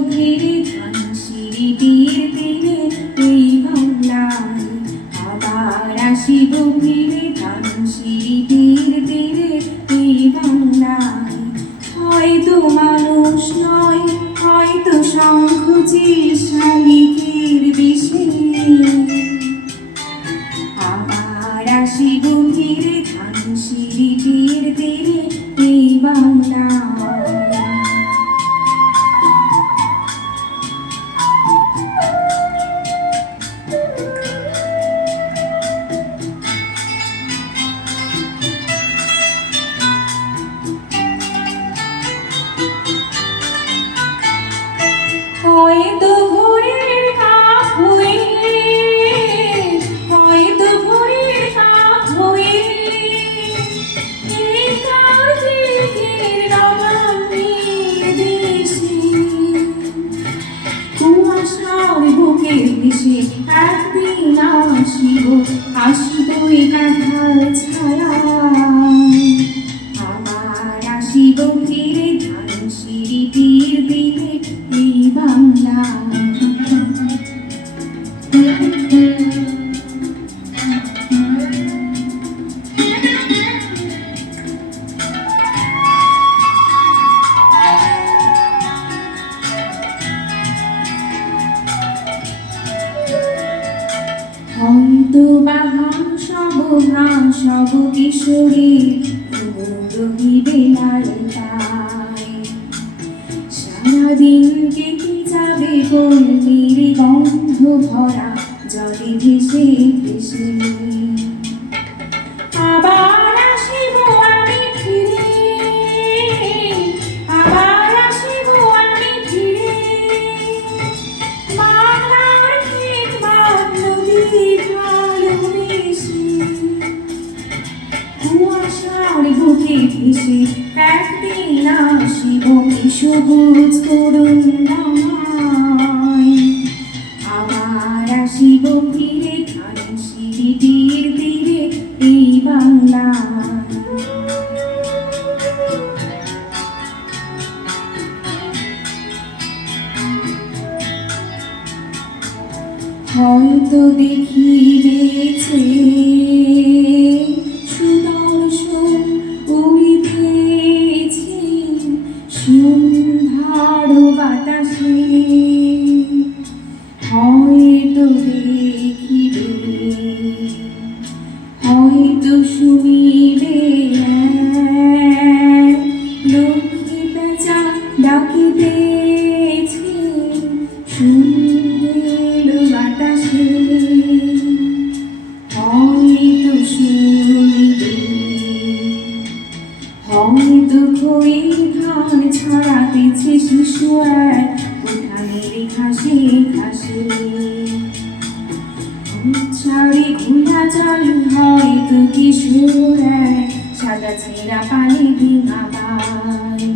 গভীরে ধানসিঁড়ি তীর তীরে এই বাংলায়, আবার আসিব ফিরে ধানসিঁড়ি তীর তীরে এই বাংলায়। হয়তো মানুষ নয়, হয়তো শঙ্খচিল শালিকের বিষে, আবার আসিব ফিরে ধানসিঁড়ি তীর তীরে এই বাংলায়। হয়তো ভোরের কাক হয়ে, হয়তো ভোরের কাক হয়ে এই কার্তিকের নবান্নের দেশে, কুয়াশার বুকে ভেসে একদিন আসিব, আসিব এই কাঁঠাল ছায়ায়। আবার আসিব ফিরে ধানসিঁড়ি তীর তীরে এই বাংলায়। হয়তো সব কিশোরীর রহিবে লালতায়, সারাদিন কেটে যাবে কলমির গন্ধ ভরা জলে ভেসে ভেসে। আবার আসিব আমি ফিরে, আবার আসিব আমি ফিরে বাংলার ক্ষেত মাঠ নদী ভালোবেসে, কুয়াশার বুকে ভেসে একদিন আসিব সবুজ করুণাময়। আবার আসিব ফিরে ধানসিঁড়ি তীর তীরে এই বাংলায়। হয়তো দেখিবেছে সুদর্শন উড়িতেছে সন্ধ্যার বাতাসে, হয়তো দেখিবে, হয়তো শুনিবে লক্ষ্মী পেঁচা ডাকিতেছে সন্ধ্যের বাতাসে, হয়তো শুনিবে, হয়তো খই ধান ছড়াতেছে শিশু এক উঠানের ঘাসে ঘাসে, ছাড়ি ঘোলা জল হয়তো কিশোর এক সাদা ছেঁড়া পানি ডিঙাবায়।